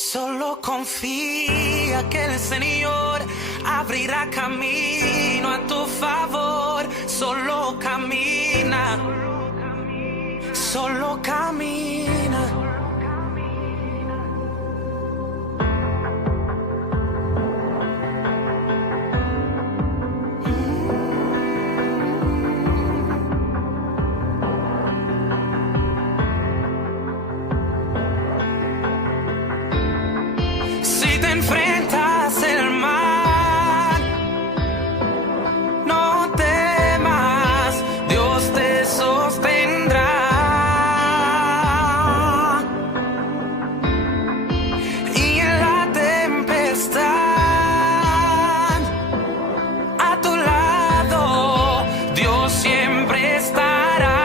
Solo confía que el Señor abrirá camino a tu favor. Solo camina, solo camina. Si te enfrentas el mal, no temas, Dios te sostendrá. Y en la tempestad, a tu lado, Dios siempre estará.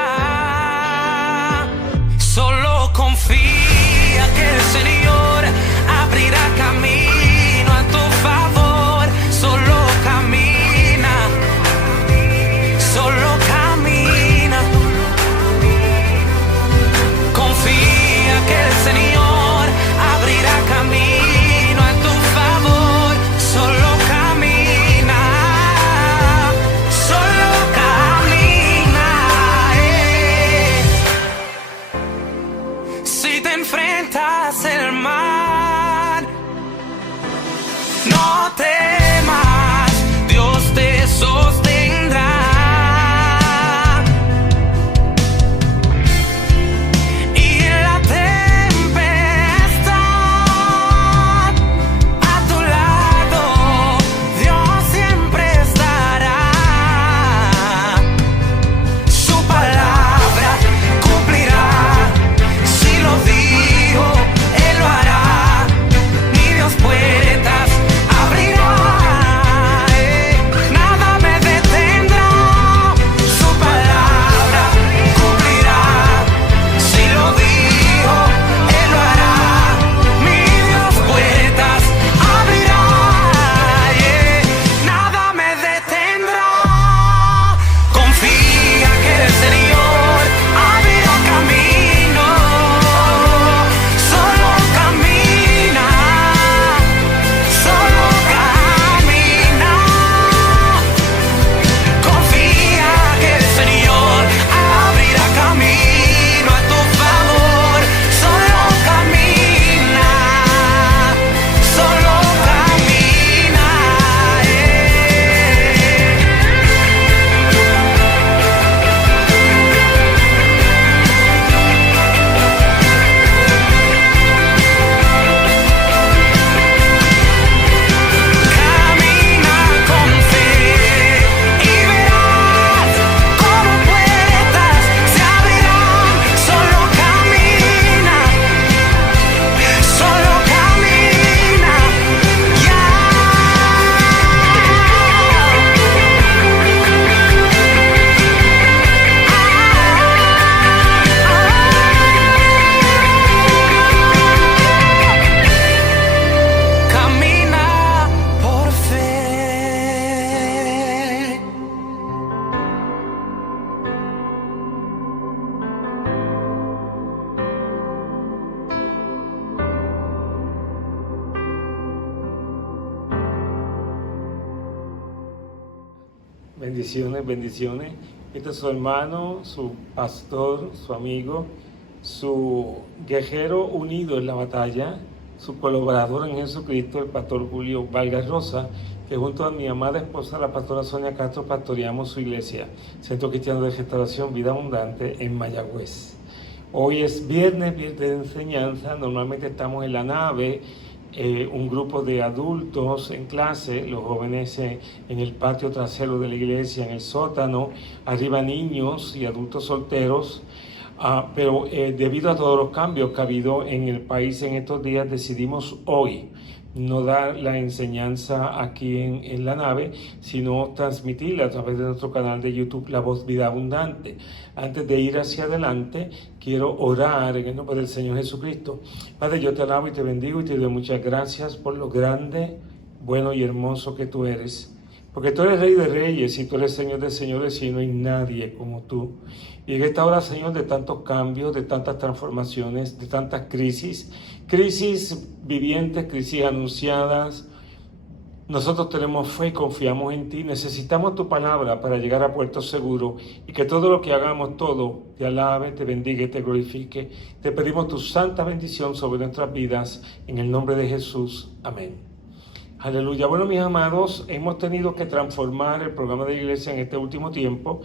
Solo confía que el Señor abrirá camino a tu favor. Solo camina, solo camina. Confía que el Señor abrirá camino a tu favor. Solo camina, solo camina. Si te enfrentas el mal, no temas, Dios te sostendrá. Y en la tempestad, a tu lado, Dios siempre estará. Su palabra cumplirá. Si lo dijo, Él lo hará. Mi Dios puertas abrirá. Nada me detendrá. Su palabra cumplirá. Si lo dijo, Él lo hará. Mi Dios puertas abrirá. Nada me detendrá. Confía que el Señor abrirá camino. Solo camina, solo camina. Confía que el Señor abrirá camino a tu favor. Solo camina, solo camina. Camina con fe y verás cómo puertas se abrirán. Solo camina, solo camina. Camina por fe. Bendiciones, bendiciones. Este es su hermano, su pastor, su amigo, su guerrero unido en la batalla, su colaborador en Jesucristo, el pastor Julio Vargas Rosa, que junto a mi amada esposa, la pastora Sonia Castro, pastoreamos su iglesia, Centro Cristiano de Restauración Vida Abundante en Mayagüez. Hoy es viernes de enseñanza. Normalmente estamos en la nave, un grupo de adultos en clase, los jóvenes en el patio trasero de la iglesia, en el sótano, arriba niños y adultos solteros. Pero debido a todos los cambios que ha habido en el país en estos días, decidimos hoy no dar la enseñanza aquí en la nave, sino transmitirla a través de nuestro canal de YouTube, La Voz Vida Abundante. Antes de ir hacia adelante, quiero orar en el nombre del Señor Jesucristo. Padre, yo te alabo y te bendigo y te doy muchas gracias por lo grande, bueno y hermoso que tú eres. Porque tú eres Rey de Reyes y tú eres Señor de Señores y no hay nadie como tú. Y en esta hora, Señor, de tantos cambios, de tantas transformaciones, de tantas crisis, Crisis vivientes, crisis anunciadas. Nosotros tenemos fe y confiamos en ti. Necesitamos tu palabra para llegar a puerto seguro y que todo lo que hagamos, todo, te alabe, te bendiga y te glorifique. Te pedimos tu santa bendición sobre nuestras vidas. En el nombre de Jesús. Amén. Aleluya. Bueno, mis amados, hemos tenido que transformar el programa de iglesia en este último tiempo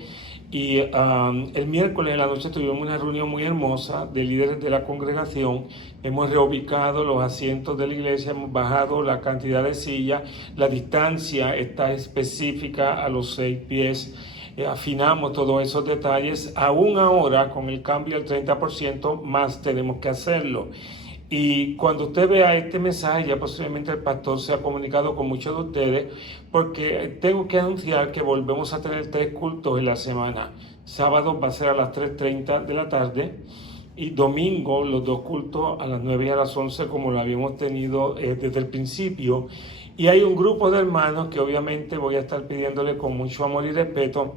y el miércoles en la noche tuvimos una reunión muy hermosa de líderes de la congregación. Hemos reubicado los asientos de la iglesia, hemos bajado la cantidad de sillas, la distancia está específica a los 6 pies. Afinamos todos esos detalles. Aún ahora, con el cambio al 30%, más tenemos que hacerlo. Y cuando usted vea este mensaje, ya posiblemente el pastor se ha comunicado con muchos de ustedes, porque tengo que anunciar que volvemos a tener 3 cultos en la semana. Sábado va a ser a las 3:30 de la tarde y domingo los 2 cultos a las 9 y a las 11, como lo habíamos tenido desde el principio. Y hay un grupo de hermanos que obviamente voy a estar pidiéndole con mucho amor y respeto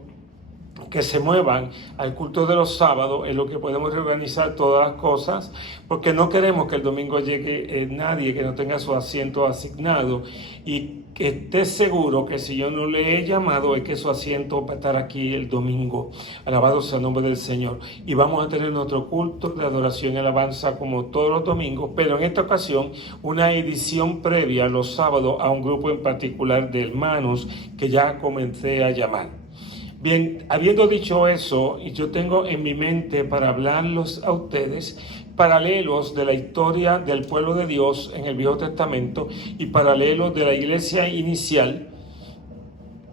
que se muevan al culto de los sábados, en lo que podemos reorganizar todas las cosas, porque no queremos que el domingo llegue nadie que no tenga su asiento asignado, y que esté seguro que si yo no le he llamado es que su asiento va a estar aquí el domingo. Alabado sea el nombre del Señor. Y vamos a tener nuestro culto de adoración y alabanza como todos los domingos, pero en esta ocasión una edición previa los sábados a un grupo en particular de hermanos que ya comencé a llamar. Bien, habiendo dicho eso, yo tengo en mi mente para hablarlos a ustedes paralelos de la historia del pueblo de Dios en el Viejo Testamento y paralelos de la iglesia inicial,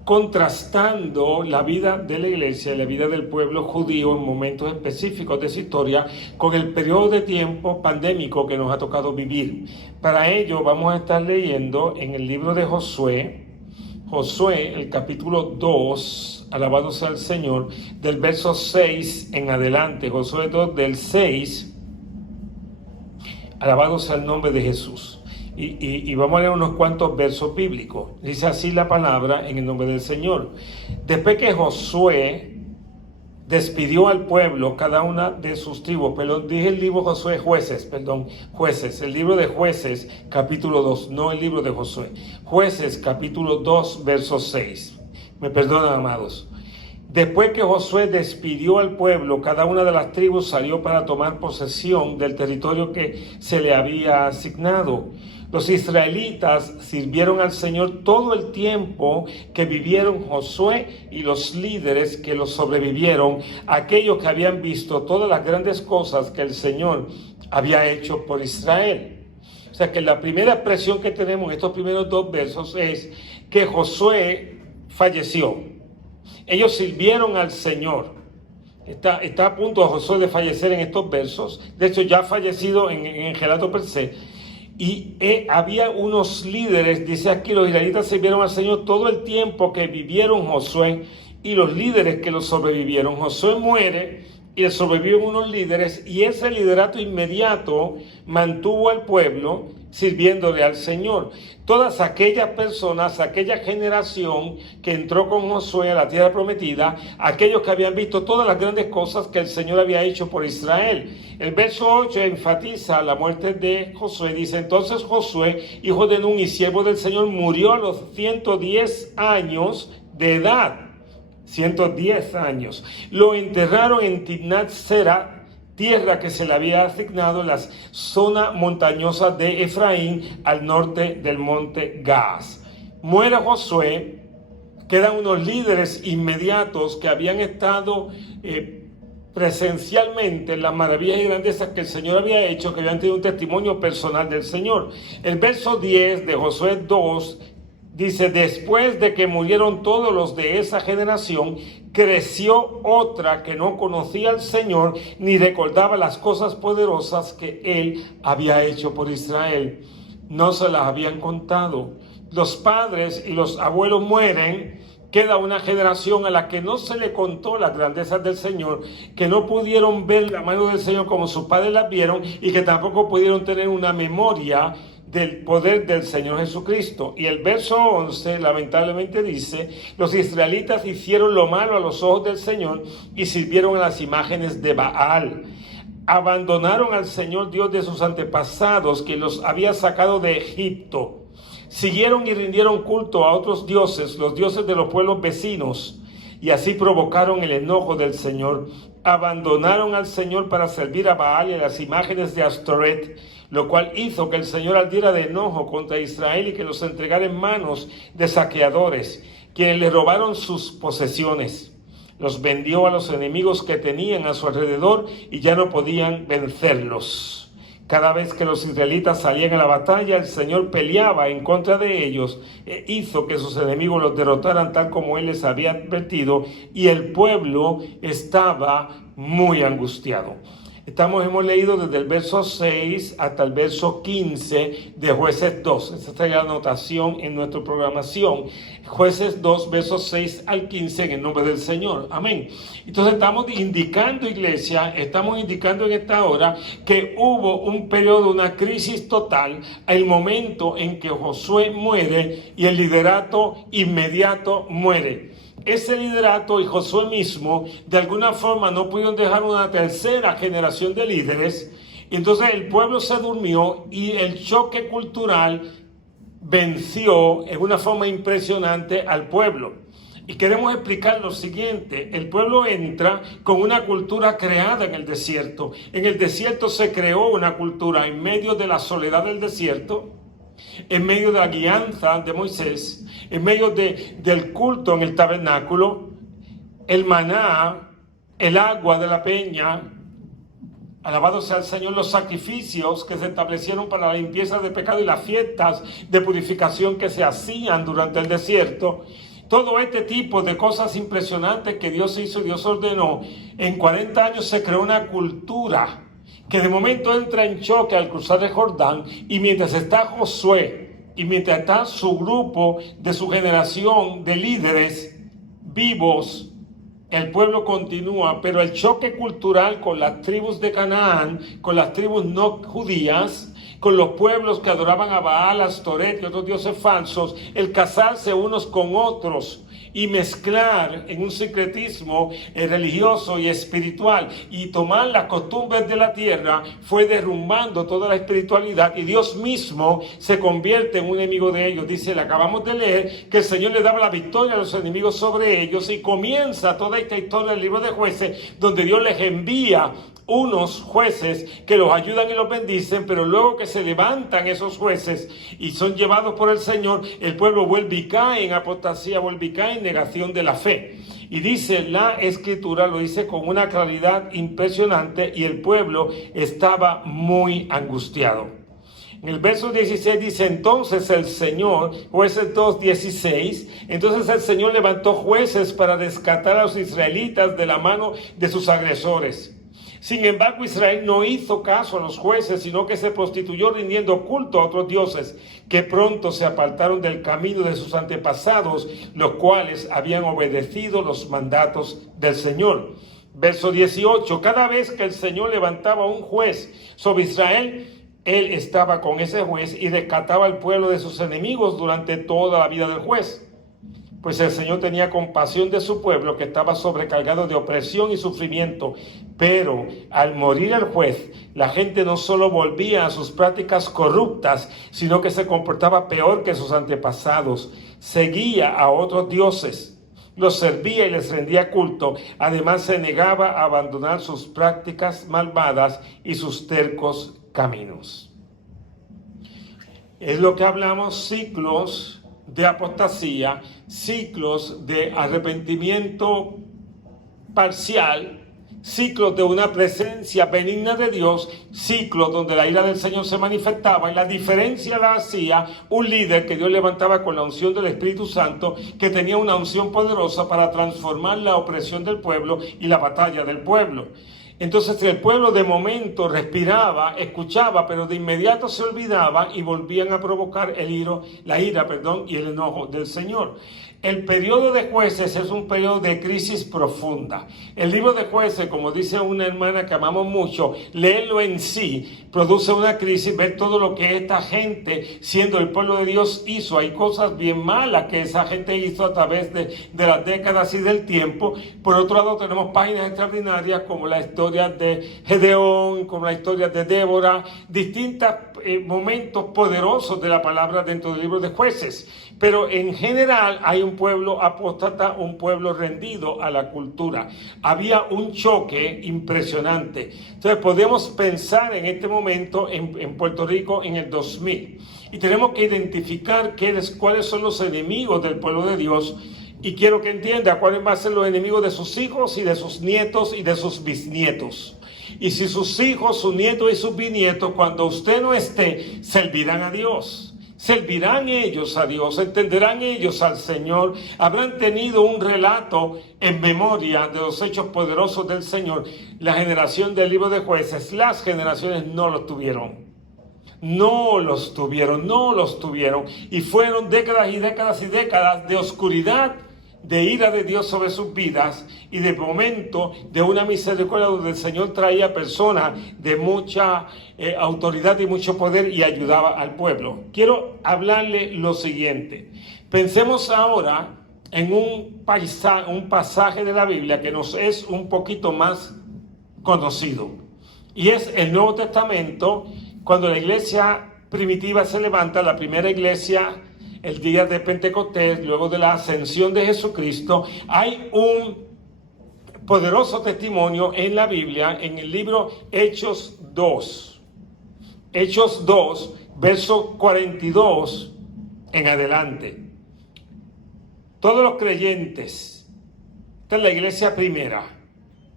contrastando la vida de la iglesia y la vida del pueblo judío en momentos específicos de su historia con el periodo de tiempo pandémico que nos ha tocado vivir. Para ello vamos a estar leyendo en el libro de Josué, el capítulo 2, alabado sea el Señor, del verso 6 en adelante. Josué 2 del 6, alabado sea el nombre de Jesús. Y vamos a leer unos cuantos versos bíblicos. Dice así la palabra en el nombre del Señor. Después que Josué despidió al pueblo, cada una de sus tribus, dije el libro Josué, Jueces, el libro de Jueces, capítulo 2, no el libro de Josué. Jueces, capítulo 2, verso 6. Me perdonan, amados. Después que Josué despidió al pueblo, cada una de las tribus salió para tomar posesión del territorio que se le había asignado. Los israelitas sirvieron al Señor todo el tiempo que vivieron Josué y los líderes que los sobrevivieron, aquellos que habían visto todas las grandes cosas que el Señor había hecho por Israel. O sea que la primera expresión que tenemos en estos primeros 2 versos es que Josué falleció. Ellos sirvieron al Señor. Está a punto Josué de fallecer en estos versos. De hecho, ya ha fallecido en Gelato per se. Y había unos líderes, dice aquí, los israelitas sirvieron al Señor todo el tiempo que vivieron Josué y los líderes que los sobrevivieron. Josué muere y le sobreviven unos líderes, y ese liderato inmediato mantuvo al pueblo sirviéndole al Señor. Todas aquellas personas, aquella generación que entró con Josué a la tierra prometida, aquellos que habían visto todas las grandes cosas que el Señor había hecho por Israel. El verso 8 enfatiza la muerte de Josué. Dice: entonces Josué, hijo de Nun y siervo del Señor, murió a los 110 años de edad. 110 años. Lo enterraron en Timnat Sera, tierra que se le había asignado en la zona montañosa de Efraín, al norte del monte Gaas. Muere Josué, quedan unos líderes inmediatos que habían estado presencialmente en las maravillas y grandezas que el Señor había hecho, que habían tenido un testimonio personal del Señor. El verso 10 de Josué 2 dice: después de que murieron todos los de esa generación, creció otra que no conocía al Señor ni recordaba las cosas poderosas que Él había hecho por Israel. No se las habían contado. Los padres y los abuelos mueren. Queda una generación a la que no se le contó las grandezas del Señor, que no pudieron ver la mano del Señor como sus padres las vieron, y que tampoco pudieron tener una memoria del poder del Señor Jesucristo. Y el verso 11 lamentablemente dice: los israelitas hicieron lo malo a los ojos del Señor y sirvieron a las imágenes de Baal. abandonaron al Señor Dios de sus antepasados, que los había sacado de Egipto. Siguieron y rindieron culto a otros dioses, los dioses de los pueblos vecinos, y así provocaron el enojo del Señor. Abandonaron al Señor para servir a Baal y a las imágenes de Astoret, lo cual hizo que el Señor ardiera de enojo contra Israel y que los entregara en manos de saqueadores, quienes le robaron sus posesiones. Los vendió a los enemigos que tenían a su alrededor y ya no podían vencerlos. Cada vez que los israelitas salían a la batalla, el Señor peleaba en contra de ellos e hizo que sus enemigos los derrotaran tal como Él les había advertido, y el pueblo estaba muy angustiado. Hemos leído desde el verso 6 hasta el verso 15 de Jueces 2. Esta es la anotación en nuestra programación. Jueces 2, versos 6 al 15, en el nombre del Señor. Amén. Entonces estamos indicando, iglesia, estamos indicando en esta hora que hubo un periodo, una crisis total, el momento en que Josué muere y el liderato inmediato muere. Ese liderato y Josué mismo de alguna forma no pudieron dejar una tercera generación de líderes. Entonces el pueblo se durmió y el choque cultural venció en una forma impresionante al pueblo. Y queremos explicar lo siguiente: el pueblo entra con una cultura creada en el desierto. En el desierto se creó una cultura en medio de la soledad del desierto, en medio de la guianza de Moisés, en medio del culto en el tabernáculo, el maná, el agua de la peña, alabado sea el Señor, los sacrificios que se establecieron para la limpieza de pecado y las fiestas de purificación que se hacían durante el desierto. Todo este tipo de cosas impresionantes que Dios hizo y Dios ordenó. En 40 años se creó una cultura que de momento entra en choque al cruzar el Jordán, y mientras está Josué y mientras está su grupo de su generación de líderes vivos, el pueblo continúa, pero el choque cultural con las tribus de Canaán, con las tribus no judías, con los pueblos que adoraban a Baal, Astoret y otros dioses falsos, el casarse unos con otros y mezclar en un sincretismo religioso y espiritual y tomar las costumbres de la tierra, fue derrumbando toda la espiritualidad, y Dios mismo se convierte en un enemigo de ellos. Dice, le acabamos de leer que el Señor le daba la victoria a los enemigos sobre ellos, y comienza toda esta historia del libro de Jueces, donde Dios les envía unos jueces que los ayudan y los bendicen, pero luego que se levantan esos jueces y son llevados por el Señor, el pueblo vuelve y cae en apostasía, vuelve y cae en negación de la fe. Y dice la Escritura, lo dice con una claridad impresionante, y el pueblo estaba muy angustiado. En el verso 16 dice, entonces el Señor, Jueces 2:16, entonces el Señor levantó jueces para rescatar a los israelitas de la mano de sus agresores. Sin embargo, Israel no hizo caso a los jueces, sino que se prostituyó rindiendo culto a otros dioses, que pronto se apartaron del camino de sus antepasados, los cuales habían obedecido los mandatos del Señor. Verso 18, cada vez que el Señor levantaba un juez sobre Israel, Él estaba con ese juez y rescataba al pueblo de sus enemigos durante toda la vida del juez. Pues el Señor tenía compasión de su pueblo, que estaba sobrecargado de opresión y sufrimiento. Pero al morir el juez, la gente no solo volvía a sus prácticas corruptas, sino que se comportaba peor que sus antepasados. Seguía a otros dioses, los servía y les rendía culto. Además, se negaba a abandonar sus prácticas malvadas y sus tercos caminos. Es lo que hablamos, ciclos de apostasía, ciclos de arrepentimiento parcial, ciclos de una presencia benigna de Dios, ciclos donde la ira del Señor se manifestaba, y la diferencia la hacía un líder que Dios levantaba con la unción del Espíritu Santo, que tenía una unción poderosa para transformar la opresión del pueblo y la batalla del pueblo. Entonces el pueblo de momento respiraba, escuchaba, pero de inmediato se olvidaba y volvían a provocar la ira y el enojo del Señor. El periodo de Jueces es un periodo de crisis profunda. El libro de Jueces, como dice una hermana que amamos mucho, leerlo en sí produce una crisis, ver todo lo que esta gente, siendo el pueblo de Dios, hizo. Hay cosas bien malas que esa gente hizo a través de las décadas y del tiempo. Por otro lado, tenemos páginas extraordinarias como la historia historia de Gedeón, como la historia de Débora, distintos momentos poderosos de la palabra dentro del libro de Jueces. Pero en general hay un pueblo apóstata, un pueblo rendido a la cultura. Había un choque impresionante. Entonces podemos pensar en este momento en Puerto Rico en el 2000. Y tenemos que identificar cuáles son los enemigos del pueblo de Dios. Y quiero que entienda cuáles van a ser los enemigos de sus hijos y de sus nietos y de sus bisnietos. Y si sus hijos, sus nietos y sus bisnietos, cuando usted no esté, servirán a Dios. Servirán ellos a Dios, entenderán ellos al Señor, habrán tenido un relato en memoria de los hechos poderosos del Señor. La generación del libro de Jueces, las generaciones no los tuvieron. No los tuvieron. Y fueron décadas y décadas y décadas de oscuridad, de ira de Dios sobre sus vidas y de momento de una misericordia donde el Señor traía personas de mucha autoridad y mucho poder y ayudaba al pueblo. Quiero hablarle lo siguiente. Pensemos ahora en un pasaje de la Biblia que nos es un poquito más conocido. Y es el Nuevo Testamento, cuando la iglesia primitiva se levanta, la primera iglesia, el día de Pentecostés, luego de la ascensión de Jesucristo. Hay un poderoso testimonio en la Biblia, en el libro Hechos 2. Hechos 2, verso 42 en adelante. Todos los creyentes, esta es la iglesia primera.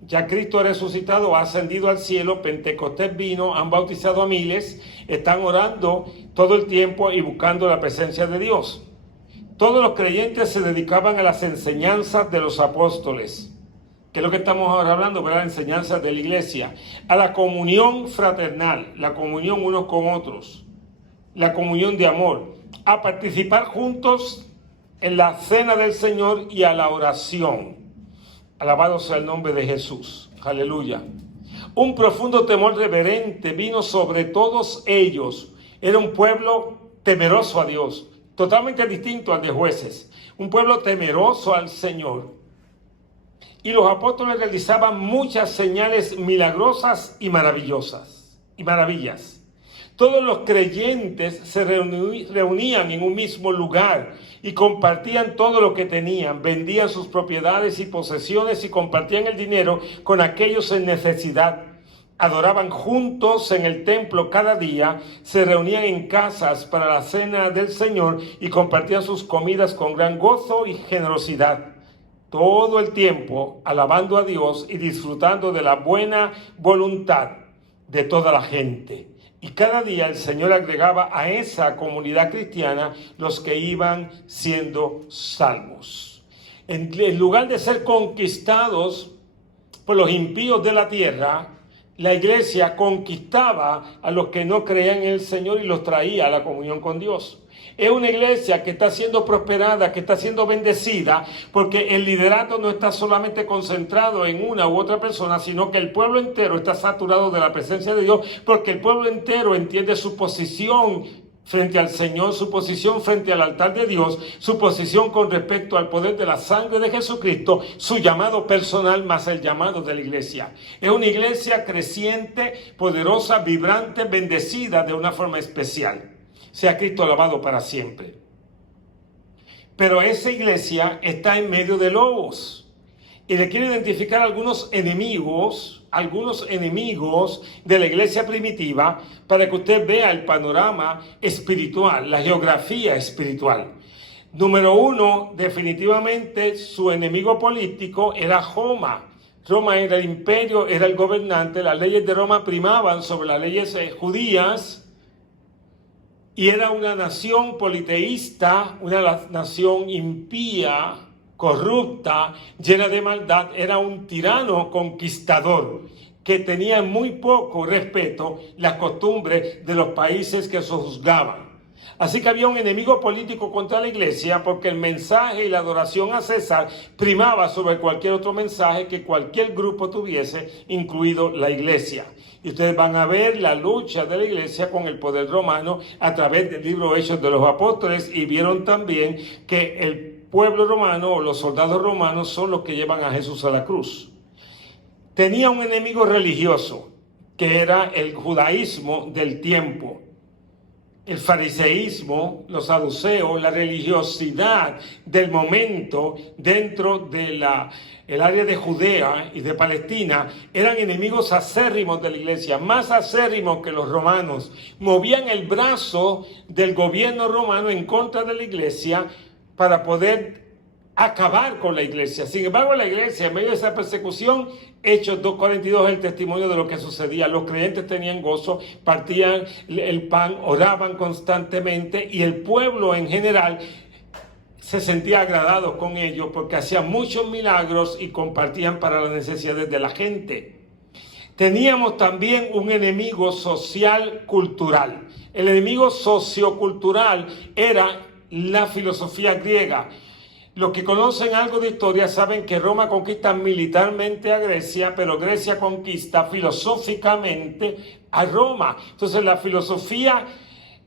Ya Cristo ha resucitado, ha ascendido al cielo, Pentecostés vino, han bautizado a miles, están orando todo el tiempo y buscando la presencia de Dios. Todos los creyentes se dedicaban a las enseñanzas de los apóstoles, que es lo que estamos ahora hablando, ¿verdad? Enseñanzas de la iglesia, a la comunión fraternal, la comunión unos con otros, la comunión de amor, a participar juntos en la cena del Señor y a la oración. Alabado sea el nombre de Jesús. Aleluya. Un profundo temor reverente vino sobre todos ellos. Era un pueblo temeroso a Dios, totalmente distinto al de Jueces. Un pueblo temeroso al Señor. Y los apóstoles realizaban muchas señales milagrosas y maravillosas. Y maravillas. Todos los creyentes se reunían en un mismo lugar y compartían todo lo que tenían, vendían sus propiedades y posesiones y compartían el dinero con aquellos en necesidad. Adoraban juntos en el templo cada día, se reunían en casas para la cena del Señor y compartían sus comidas con gran gozo y generosidad. Todo el tiempo alabando a Dios y disfrutando de la buena voluntad de toda la gente. Y cada día el Señor agregaba a esa comunidad cristiana los que iban siendo salvos. En lugar de ser conquistados por los impíos de la tierra, la iglesia conquistaba a los que no creían en el Señor y los traía a la comunión con Dios. Es una iglesia que está siendo prosperada, que está siendo bendecida, porque el liderato no está solamente concentrado en una u otra persona, sino que el pueblo entero está saturado de la presencia de Dios, porque el pueblo entero entiende su posición frente al Señor, su posición frente al altar de Dios, su posición con respecto al poder de la sangre de Jesucristo, su llamado personal más el llamado de la iglesia. Es una iglesia creciente, poderosa, vibrante, bendecida de una forma especial. Sea Cristo alabado para siempre. Pero esa iglesia está en medio de lobos. Y le quiero identificar algunos enemigos de la iglesia primitiva para que usted vea el panorama espiritual, la geografía espiritual. Número uno, definitivamente su enemigo político era Roma. Roma era el imperio, era el gobernante, las leyes de Roma primaban sobre las leyes judías. Y era una nación politeísta, una nación impía, corrupta, llena de maldad. Era un tirano conquistador que tenía muy poco respeto las costumbres de los países que sojuzgaban. Así que había un enemigo político contra la iglesia porque el mensaje y la adoración a César primaba sobre cualquier otro mensaje que cualquier grupo tuviese, incluido la iglesia. Y ustedes van a ver la lucha de la iglesia con el poder romano a través del libro Hechos de los Apóstoles, y vieron también que el pueblo romano o los soldados romanos son los que llevan a Jesús a la cruz. tenía un enemigo religioso, que era el judaísmo del tiempo, el fariseísmo, los saduceos, la religiosidad del momento dentro de el área de Judea y de Palestina. Eran enemigos acérrimos de la iglesia, más acérrimos que los romanos. Movían el brazo del gobierno romano en contra de la iglesia para poder acabar con la iglesia. Sin embargo, la iglesia, en medio de esa persecución, Hechos 2:42 es el testimonio de lo que sucedía. Los creyentes tenían gozo, partían el pan, oraban constantemente, y el pueblo en general se sentía agradado con ellos porque hacían muchos milagros y compartían para las necesidades de la gente. Teníamos también un enemigo social cultural. El enemigo sociocultural era la filosofía griega. Los que conocen algo de historia saben que Roma conquista militarmente a Grecia, pero Grecia conquista filosóficamente a Roma. Entonces la filosofía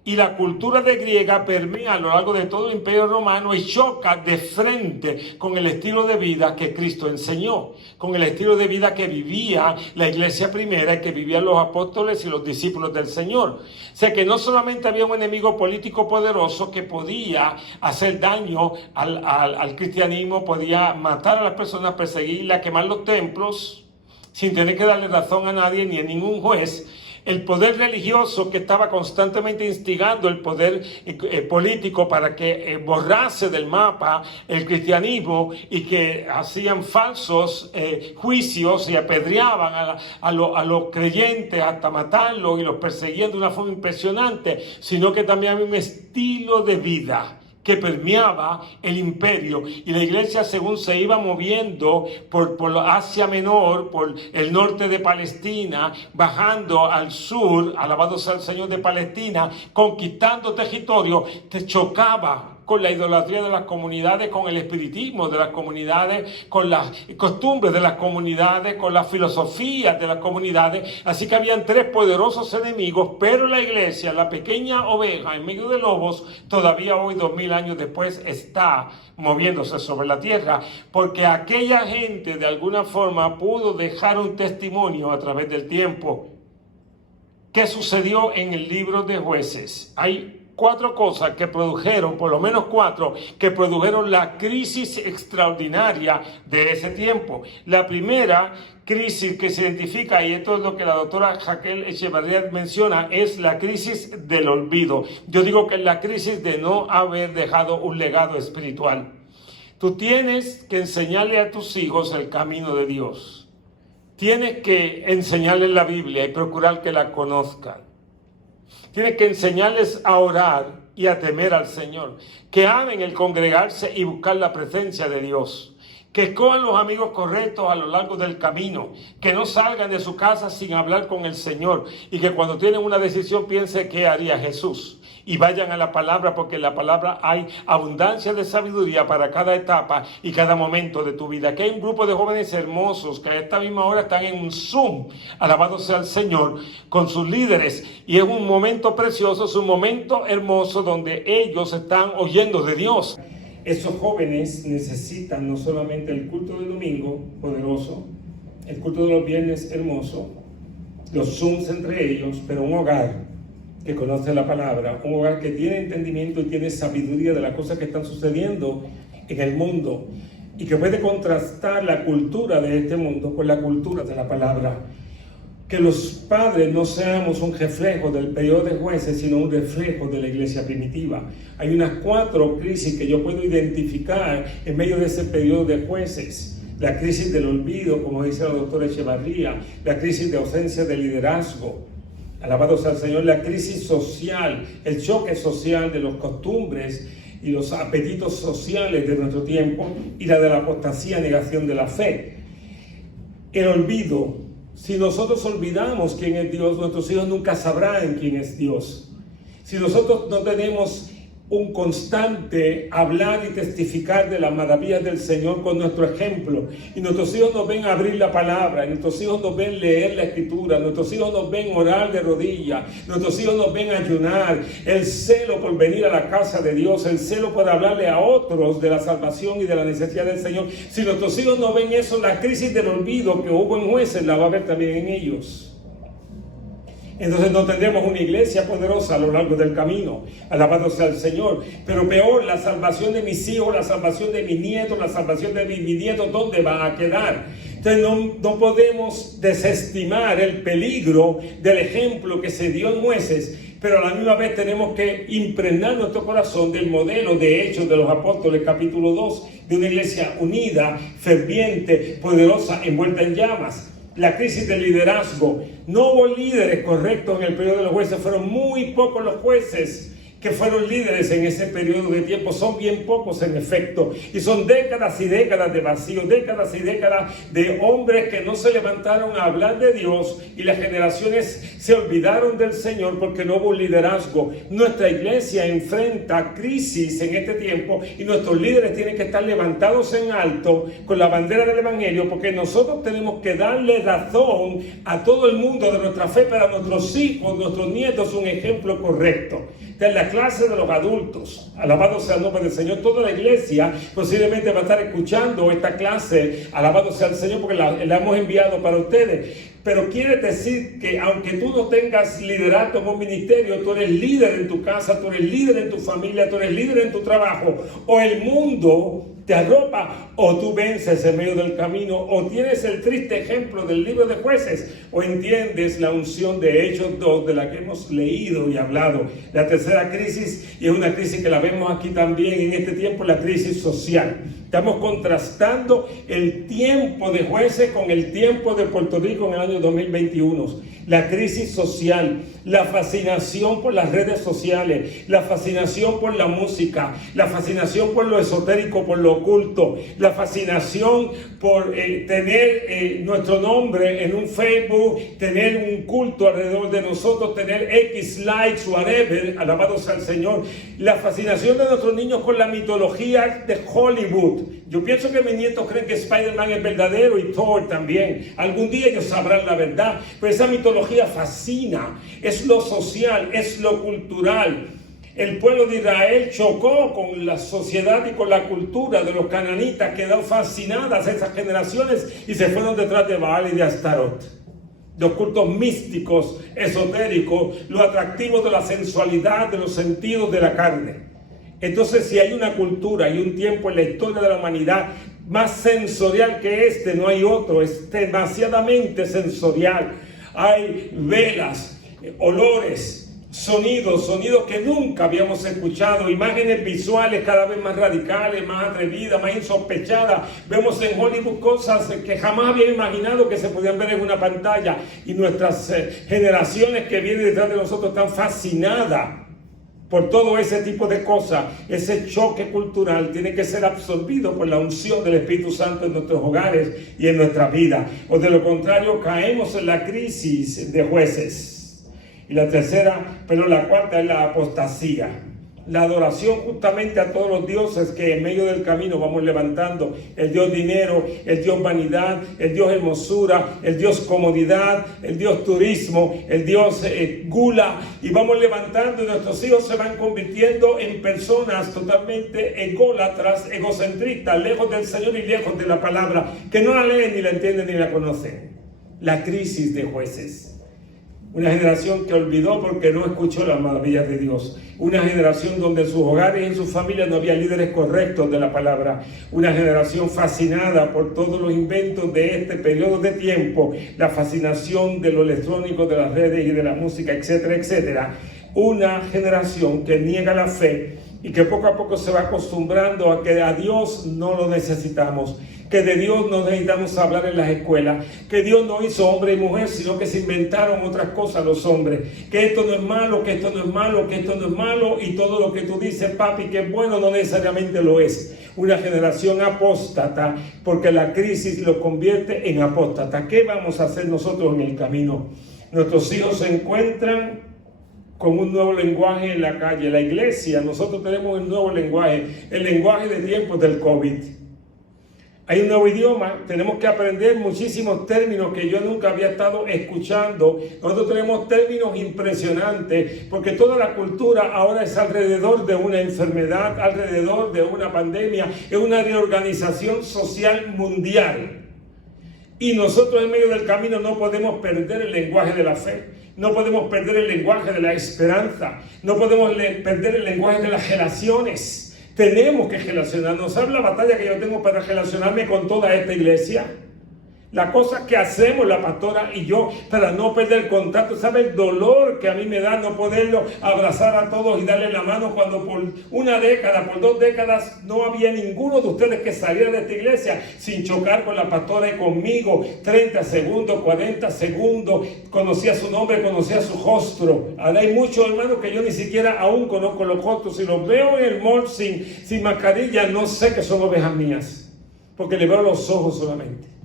y la cultura de griega permea a lo largo de todo el Imperio Romano y choca de frente con el estilo de vida que Cristo enseñó, con el estilo de vida que vivía la iglesia primera y que vivían los apóstoles y los discípulos del Señor. O sea que no solamente había un enemigo político poderoso que podía hacer daño al cristianismo, podía matar a las personas, perseguirlas, quemar los templos, sin tener que darle razón a nadie ni a ningún juez. El poder religioso que estaba constantemente instigando el poder político para que borrase del mapa el cristianismo, y que hacían falsos juicios y apedreaban a los creyentes hasta matarlos y los perseguían de una forma impresionante, sino que también había un estilo de vida que permeaba el imperio, y la iglesia, según se iba moviendo por Asia Menor, por el norte de Palestina, bajando al sur, alabado sea el Señor, de Palestina, conquistando territorio, te chocaba con la idolatría de las comunidades, con el espiritismo de las comunidades, con las costumbres de las comunidades, con las filosofías de las comunidades. Así que habían tres poderosos enemigos, pero la iglesia, la pequeña oveja en medio de lobos, todavía hoy, 2000 años después, está moviéndose sobre la tierra, porque aquella gente de alguna forma pudo dejar un testimonio a través del tiempo. ¿Qué sucedió en el libro de Jueces? Hay cuatro cosas que produjeron, por lo menos cuatro, que produjeron la crisis extraordinaria de ese tiempo. La primera crisis que se identifica, y esto es lo que la doctora Raquel Echevarría menciona, es la crisis del olvido. Yo digo que es la crisis de no haber dejado un legado espiritual. Tú tienes que enseñarle a tus hijos el camino de Dios. Tienes que enseñarles la Biblia y procurar que la conozcan. Tienes que enseñarles a orar y a temer al Señor, que amen el congregarse y buscar la presencia de Dios, que escojan los amigos correctos a lo largo del camino, que no salgan de su casa sin hablar con el Señor, y que cuando tienen una decisión piensen qué haría Jesús, y vayan a la palabra, porque en la palabra hay abundancia de sabiduría para cada etapa y cada momento de tu vida. Que hay un grupo de jóvenes hermosos que a esta misma hora están en un Zoom, alabado sea el Señor, con sus líderes, y es un momento precioso, es un momento hermoso donde ellos están oyendo de Dios. Esos jóvenes necesitan no solamente el culto del domingo poderoso, el culto de los viernes hermoso, los Zooms entre ellos, pero un hogar que conoce la palabra, un hogar que tiene entendimiento y tiene sabiduría de las cosas que están sucediendo en el mundo, y que puede contrastar la cultura de este mundo con la cultura de la palabra. Que los padres no seamos un reflejo del periodo de Jueces, sino un reflejo de la iglesia primitiva. Hay unas 4 crisis que yo puedo identificar en medio de ese periodo de Jueces. La crisis del olvido, como dice la doctora Echevarría, la crisis de ausencia de liderazgo, alabado sea el Señor, la crisis social, el choque social de las costumbres y los apetitos sociales de nuestro tiempo, y la de la apostasía, negación de la fe. El olvido. Si nosotros olvidamos quién es Dios, nuestros hijos nunca sabrán quién es Dios. Si nosotros no tenemos un constante hablar y testificar de las maravillas del Señor con nuestro ejemplo. Y nuestros hijos nos ven abrir la palabra, y nuestros hijos nos ven leer la escritura, nuestros hijos nos ven orar de rodillas, nuestros hijos nos ven ayunar, el celo por venir a la casa de Dios, el celo por hablarle a otros de la salvación y de la necesidad del Señor. Si nuestros hijos no ven eso, la crisis del olvido que hubo en Jueces la va a ver también en ellos. Entonces no tendremos una iglesia poderosa a lo largo del camino. Alabado sea el Señor. Pero peor, la salvación de mis hijos, la salvación de mis nietos, la salvación de mis nietos, ¿dónde va a quedar? Entonces no podemos desestimar el peligro del ejemplo que se dio en Jueces, pero a la misma vez tenemos que impregnar nuestro corazón del modelo de Hechos de los Apóstoles, capítulo 2, de una iglesia unida, ferviente, poderosa, envuelta en llamas. La crisis del liderazgo. No hubo líderes correctos en el periodo de los jueces. Fueron muy pocos los jueces que fueron líderes en ese periodo de tiempo. Son bien pocos en efecto. Y son décadas y décadas de vacío, décadas y décadas de hombres que no se levantaron a hablar de Dios, y las generaciones se olvidaron del Señor porque no hubo liderazgo. Nuestra iglesia enfrenta crisis en este tiempo, y nuestros líderes tienen que estar levantados en alto con la bandera del Evangelio, porque nosotros tenemos que darle razón a todo el mundo de nuestra fe, para nuestros hijos, nuestros nietos, un ejemplo correcto. De la clase de los adultos, alabado sea el nombre del Señor. Toda la iglesia posiblemente va a estar escuchando esta clase, alabado sea el Señor, porque la hemos enviado para ustedes. Pero quiere decir que aunque tú no tengas liderato en un ministerio, tú eres líder en tu casa, tú eres líder en tu familia, tú eres líder en tu trabajo, o el mundo te arropa, o tú vences en medio del camino, o tienes el triste ejemplo del libro de Jueces, o entiendes la unción de Hechos 2 de la que hemos leído y hablado. La tercera crisis, y es una crisis que la vemos aquí también en este tiempo, la crisis social. Estamos contrastando el tiempo de Jueces con el tiempo de Puerto Rico en el año 2021. La crisis social, la fascinación por las redes sociales, la fascinación por la música, la fascinación por lo esotérico, por lo oculto, la fascinación por tener nuestro nombre en un Facebook, tener un culto alrededor de nosotros, tener X likes, whatever, alabado sea el Señor. La fascinación de nuestros niños con la mitología de Hollywood. Yo pienso que mis nietos creen que Spider-Man es verdadero, y Thor también. Algún día ellos sabrán la verdad, pero esa mitología fascina. Es lo social, es lo cultural. El pueblo de Israel chocó con la sociedad y con la cultura de los cananitas, quedaron fascinadas esas generaciones y se fueron detrás de Baal y de Astarot. Los cultos místicos, esotéricos, lo atractivo de la sensualidad, de los sentidos de la carne. Entonces, si hay una cultura y un tiempo en la historia de la humanidad más sensorial que este, no hay otro. Es demasiadamente sensorial. Hay velas, olores, sonidos que nunca habíamos escuchado, imágenes visuales cada vez más radicales, más atrevidas, más insospechadas. Vemos en Hollywood cosas que jamás había imaginado que se podían ver en una pantalla, y nuestras generaciones que vienen detrás de nosotros están fascinadas por todo ese tipo de cosas. Ese choque cultural tiene que ser absorbido por la unción del Espíritu Santo en nuestros hogares y en nuestra vida, o de lo contrario caemos en la crisis de Jueces. Y la tercera, pero la cuarta, es la apostasía. La adoración justamente a todos los dioses que en medio del camino vamos levantando. El Dios dinero, el Dios vanidad, el Dios hermosura, el Dios comodidad, el Dios turismo, el Dios gula. Y vamos levantando, y nuestros hijos se van convirtiendo en personas totalmente ególatras, egocentristas, lejos del Señor y lejos de la palabra, que no la leen, ni la entienden, ni la conocen. La crisis de Jueces. Una generación que olvidó porque no escuchó las maravillas de Dios. Una generación donde en sus hogares y en sus familias no había líderes correctos de la palabra. Una generación fascinada por todos los inventos de este periodo de tiempo. La fascinación de lo electrónico, de las redes y de la música, etcétera, etcétera. Una generación que niega la fe y que poco a poco se va acostumbrando a que a Dios no lo necesitamos, que de Dios no necesitamos hablar en las escuelas, que Dios no hizo hombre y mujer, sino que se inventaron otras cosas los hombres, que esto no es malo, que esto no es malo, que esto no es malo, y todo lo que tú dices, papi, que es bueno, no necesariamente lo es. Una generación apóstata, porque la crisis lo convierte en apóstata. ¿Qué vamos a hacer nosotros en el camino? Nuestros hijos se encuentran con un nuevo lenguaje en la calle. La iglesia, nosotros tenemos un nuevo lenguaje, el lenguaje de tiempos del COVID. Hay un nuevo idioma, tenemos que aprender muchísimos términos que yo nunca había estado escuchando. Nosotros tenemos términos impresionantes, porque toda la cultura ahora es alrededor de una enfermedad, alrededor de una pandemia, es una reorganización social mundial. Y nosotros en medio del camino no podemos perder el lenguaje de la fe, no podemos perder el lenguaje de la esperanza, no podemos perder el lenguaje de las relaciones. Tenemos que relacionarnos. ¿Sabes la batalla que yo tengo para relacionarme con toda esta iglesia? La cosa que hacemos la pastora y yo para no perder contacto. ¿Sabe el dolor que a mí me da no poderlo abrazar a todos y darle la mano cuando por una década, por 2 décadas no había ninguno de ustedes que saliera de esta iglesia sin chocar con la pastora y conmigo? 30 segundos, 40 segundos, conocía su nombre, conocía su rostro. Ahora hay muchos hermanos que yo ni siquiera aún conozco los rostros. Si los veo en el mall sin mascarilla, no sé que son ovejas mías, porque le veo los ojos solamente.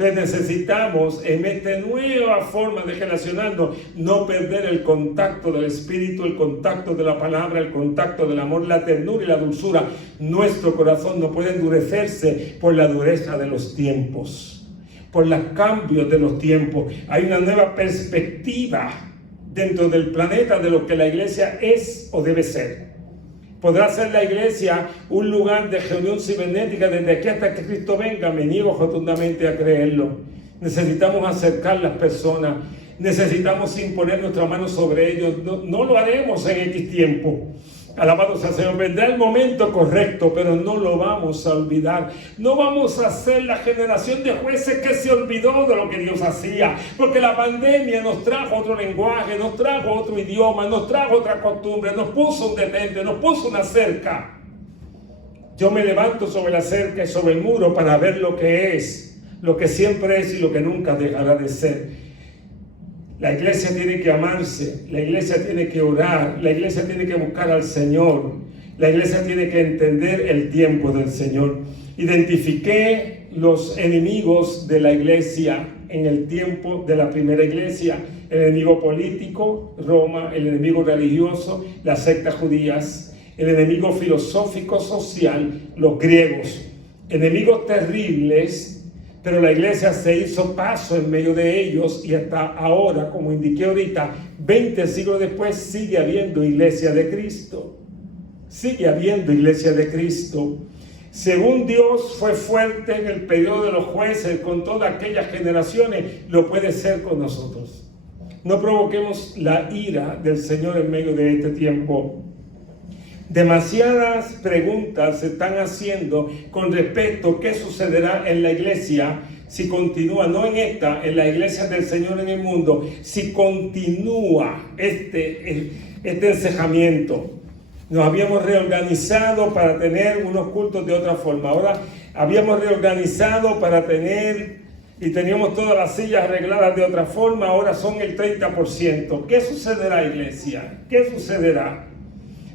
Entonces necesitamos en esta nueva forma de relacionarnos no perder el contacto del Espíritu, el contacto de la palabra, el contacto del amor, la ternura y la dulzura. Nuestro corazón no puede endurecerse por la dureza de los tiempos, por los cambios de los tiempos. Hay una nueva perspectiva dentro del planeta de lo que la iglesia es o debe ser. ¿Podrá ser la iglesia un lugar de reunión cibernética desde aquí hasta que Cristo venga? Me niego rotundamente a creerlo. Necesitamos acercar las personas. Necesitamos imponer nuestra mano sobre ellos. No lo haremos en X tiempo. Alabado sea el Señor. Vendrá el momento correcto, pero no lo vamos a olvidar. No vamos a ser la generación de jueces que se olvidó de lo que Dios hacía. Porque la pandemia nos trajo otro lenguaje, nos trajo otro idioma, nos trajo otra costumbre, nos puso un detente, nos puso una cerca. Yo me levanto sobre la cerca y sobre el muro para ver lo que es, lo que siempre es y lo que nunca dejará de ser. La iglesia tiene que amarse, la iglesia tiene que orar, la iglesia tiene que buscar al Señor, la iglesia tiene que entender el tiempo del Señor. Identifiqué los enemigos de la iglesia en el tiempo de la primera iglesia: el enemigo político, Roma; el enemigo religioso, las sectas judías; el enemigo filosófico social, los griegos. Enemigos terribles. Pero la iglesia se hizo paso en medio de ellos y hasta ahora, como indiqué ahorita, 20 siglos después, sigue habiendo iglesia de Cristo. Sigue habiendo iglesia de Cristo. Según Dios fue fuerte en el periodo de los jueces con todas aquellas generaciones, lo puede ser con nosotros. No provoquemos la ira del Señor en medio de este tiempo. Demasiadas preguntas se están haciendo con respecto a qué sucederá en la iglesia si continúa, no en esta, en la iglesia del Señor en el mundo, si continúa este encejamiento. Nos habíamos reorganizado para tener unos cultos de otra forma. Ahora habíamos reorganizado para tener y teníamos todas las sillas arregladas de otra forma. Ahora son el 30%. ¿Qué sucederá, iglesia? ¿Qué sucederá?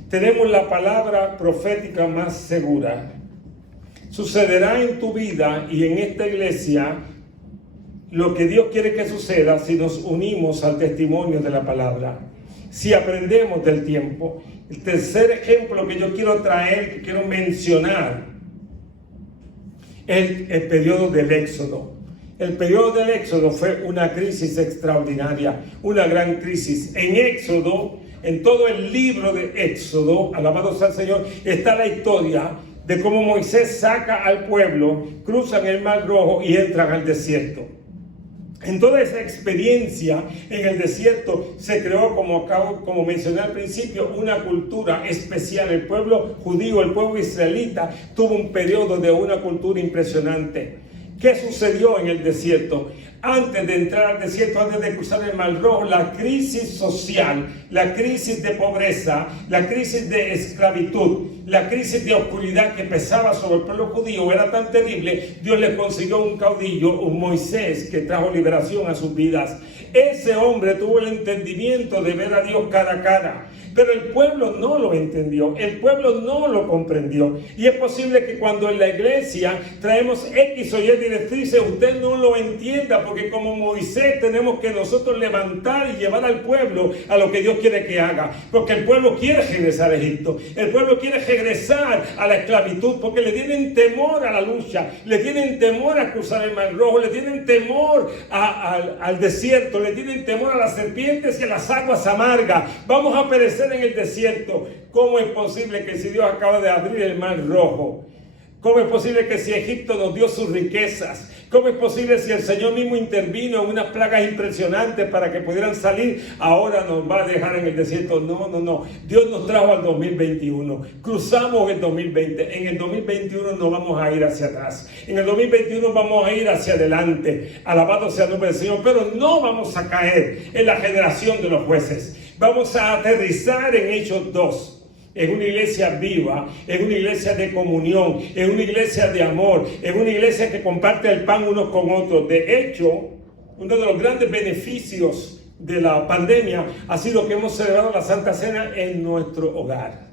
Tenemos la palabra profética más segura. Sucederá en tu vida y en esta iglesia lo que Dios quiere que suceda si nos unimos al testimonio de la palabra, si aprendemos del tiempo. El tercer ejemplo que yo quiero traer, que quiero mencionar, es el periodo del Éxodo. El periodo del Éxodo fue una crisis extraordinaria, una gran crisis. En Éxodo, en todo el libro de Éxodo, alabado sea el Señor, está la historia de cómo Moisés saca al pueblo, cruzan el Mar Rojo y entran al desierto. En toda esa experiencia en el desierto se creó, como mencioné al principio, una cultura especial. El pueblo judío, el pueblo israelita, tuvo un periodo de una cultura impresionante. ¿Qué sucedió en el desierto? Antes de entrar al desierto, antes de cruzar el Mar Rojo, la crisis social, la crisis de pobreza, la crisis de esclavitud, la crisis de oscuridad que pesaba sobre el pueblo judío era tan terrible. Dios les consiguió un caudillo, un Moisés, que trajo liberación a sus vidas. Ese hombre tuvo el entendimiento de ver a Dios cara a cara. Pero el pueblo no lo entendió, el pueblo no lo comprendió. Y es posible que cuando en la iglesia traemos X o Y directrices, usted no lo entienda, porque como Moisés tenemos que nosotros levantar y llevar al pueblo a lo que Dios quiere que haga. Porque el pueblo quiere regresar a Egipto, el pueblo quiere regresar a la esclavitud, porque le tienen temor a la lucha, le tienen temor a cruzar el Mar Rojo, le tienen temor al desierto, le tienen temor a las serpientes y a las aguas amargas. Vamos a perecer en el desierto. ¿Cómo es posible que si Dios acaba de abrir el Mar Rojo? ¿Cómo es posible que si Egipto nos dio sus riquezas? ¿Cómo es posible si el Señor mismo intervino en unas plagas impresionantes para que pudieran salir? Ahora nos va a dejar en el desierto. No. Dios nos trajo al 2021. Cruzamos el 2020. En el 2021 no vamos a ir hacia atrás. En el 2021 vamos a ir hacia adelante. Alabado sea el nombre del Señor. Pero no vamos a caer en la generación de los jueces. Vamos a aterrizar en Hechos 2. En una iglesia viva, en una iglesia de comunión, en una iglesia de amor, en una iglesia que comparte el pan unos con otros. De hecho, uno de los grandes beneficios de la pandemia ha sido que hemos celebrado la Santa Cena en nuestro hogar.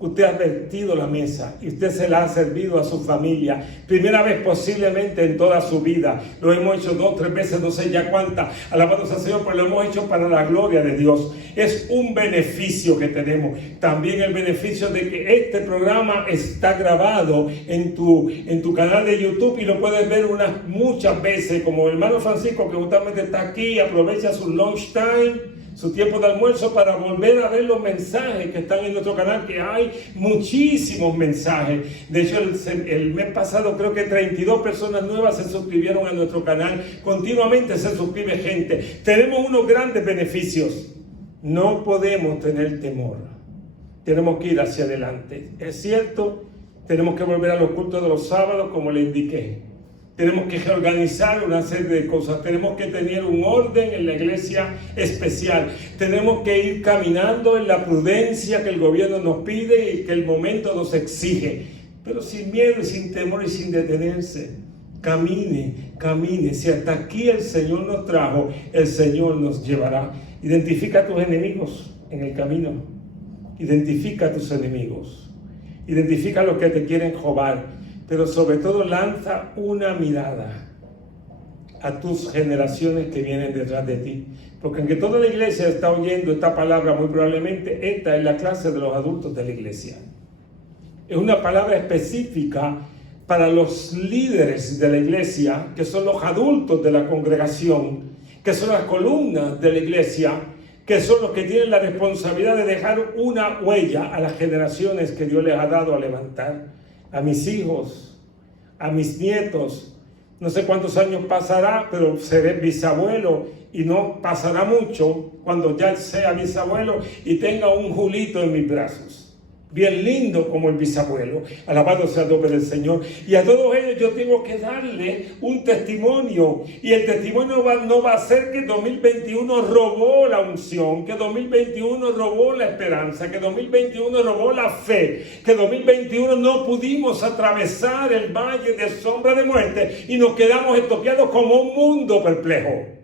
Usted ha vertido la mesa y usted se la ha servido a su familia. Primera vez posiblemente en toda su vida. Lo hemos hecho 2, 3 veces, no sé ya cuántas. Alabado sea el Señor, pero lo hemos hecho para la gloria de Dios. Es un beneficio que tenemos. También el beneficio de que este programa está grabado en tu canal de YouTube y lo puedes ver muchas veces. Como el hermano Francisco, que justamente está aquí, aprovecha su lunch time, su tiempo de almuerzo, para volver a ver los mensajes que están en nuestro canal, que hay muchísimos mensajes. De hecho, el mes pasado creo que 32 personas nuevas se suscribieron a nuestro canal. Continuamente se suscribe gente. Tenemos unos grandes beneficios. No podemos tener temor. Tenemos que ir hacia adelante. Es cierto, tenemos que volver a los cultos de los sábados, como le indiqué. Tenemos que reorganizar una serie de cosas. Tenemos que tener un orden en la iglesia especial. Tenemos que ir caminando en la prudencia que el gobierno nos pide y que el momento nos exige. Pero sin miedo y sin temor y sin detenerse. Camine. Si hasta aquí el Señor nos trajo, el Señor nos llevará. Identifica a tus enemigos en el camino. Identifica a tus enemigos. Identifica a los que te quieren robar. Pero sobre todo lanza una mirada a tus generaciones que vienen detrás de ti. Porque aunque toda la iglesia está oyendo esta palabra, muy probablemente esta es la clase de los adultos de la iglesia. Es una palabra específica para los líderes de la iglesia, que son los adultos de la congregación, que son las columnas de la iglesia, que son los que tienen la responsabilidad de dejar una huella a las generaciones que Dios les ha dado a levantar. A mis hijos, a mis nietos. No sé cuántos años pasará, pero seré bisabuelo y no pasará mucho cuando ya sea bisabuelo y tenga un Julito en mis brazos. Bien lindo como el bisabuelo. Alabado sea el nombre del Señor. Y a todos ellos yo tengo que darle un testimonio. Y el testimonio no va a ser que 2021 robó la unción, que 2021 robó la esperanza, que 2021 robó la fe, que 2021 no pudimos atravesar el valle de sombra de muerte y nos quedamos estoqueados como un mundo perplejo.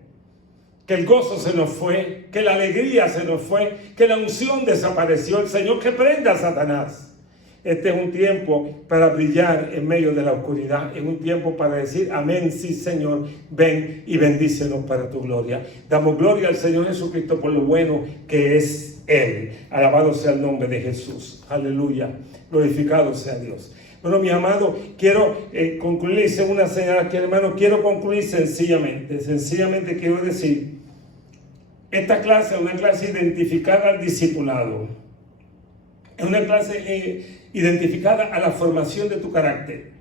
Que el gozo se nos fue, que la alegría se nos fue, que la unción desapareció. El Señor que prenda a Satanás. Este es un tiempo para brillar en medio de la oscuridad. Es un tiempo para decir amén, sí Señor, ven y bendícenos para tu gloria. Damos gloria al Señor Jesucristo por lo bueno que es Él. Alabado sea el nombre de Jesús. Aleluya. Glorificado sea Dios. Bueno, mi amado, quiero concluir, hice una señal aquí, hermano, quiero concluir sencillamente quiero decir, esta clase es una clase identificada al discipulado, es una clase identificada a la formación de tu carácter,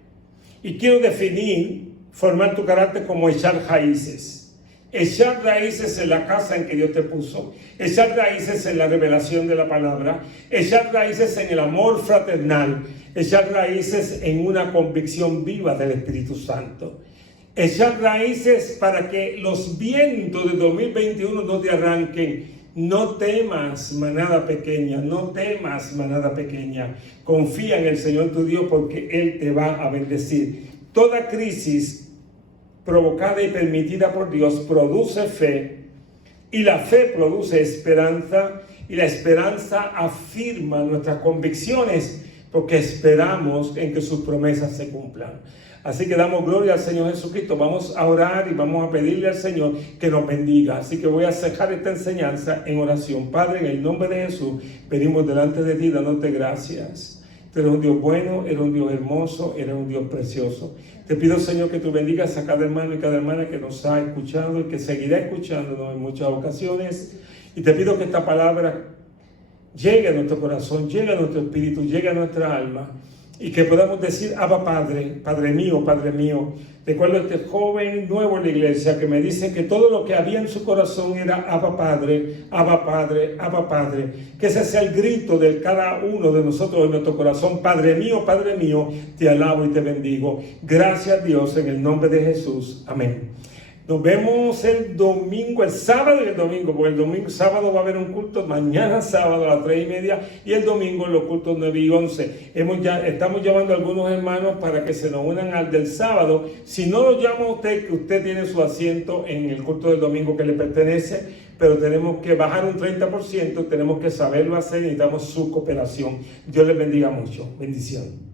y quiero definir, formar tu carácter como echar raíces en la casa en que Dios te puso, echar raíces en la revelación de la palabra, echar raíces en el amor fraternal, echar raíces en una convicción viva del Espíritu Santo, echar raíces para que los vientos de 2021 no te arranquen. No temas, manada pequeña, no temas, manada pequeña. Confía en el Señor tu Dios porque Él te va a bendecir. Toda crisis provocada y permitida por Dios produce fe, Y la fe produce esperanza, y la esperanza afirma nuestras convicciones, porque esperamos en que sus promesas se cumplan. Así que damos gloria al Señor Jesucristo. Vamos a orar y vamos a pedirle al Señor que nos bendiga. Así que voy a cerrar esta enseñanza en oración. Padre, en el nombre de Jesús, venimos delante de ti dándote gracias. Tú eres un Dios bueno, eres un Dios hermoso, eres un Dios precioso. Te pido, Señor, que tú bendigas a cada hermano y cada hermana que nos ha escuchado y que seguirá escuchándonos en muchas ocasiones. Y te pido que esta palabra llegue a nuestro corazón, llegue a nuestro espíritu, llegue a nuestra alma. Y que podamos decir, Abba Padre, Padre mío, Padre mío. Recuerdo a este joven nuevo en la iglesia que me dice que todo lo que había en su corazón era Abba Padre, Abba Padre, Abba Padre. Que ese sea el grito de cada uno de nosotros en nuestro corazón. Padre mío, te alabo y te bendigo. Gracias, Dios, en el nombre de Jesús. Amén. Nos vemos el domingo, el sábado y el domingo, porque el domingo, sábado va a haber un culto, mañana sábado a las 3:30 y el domingo los cultos 9 y 11. Estamos llamando a algunos hermanos para que se nos unan al del sábado. Si no lo llama usted, que usted tiene su asiento en el culto del domingo que le pertenece, pero tenemos que bajar un 30%, tenemos que saberlo hacer y necesitamos su cooperación. Dios les bendiga mucho. Bendición.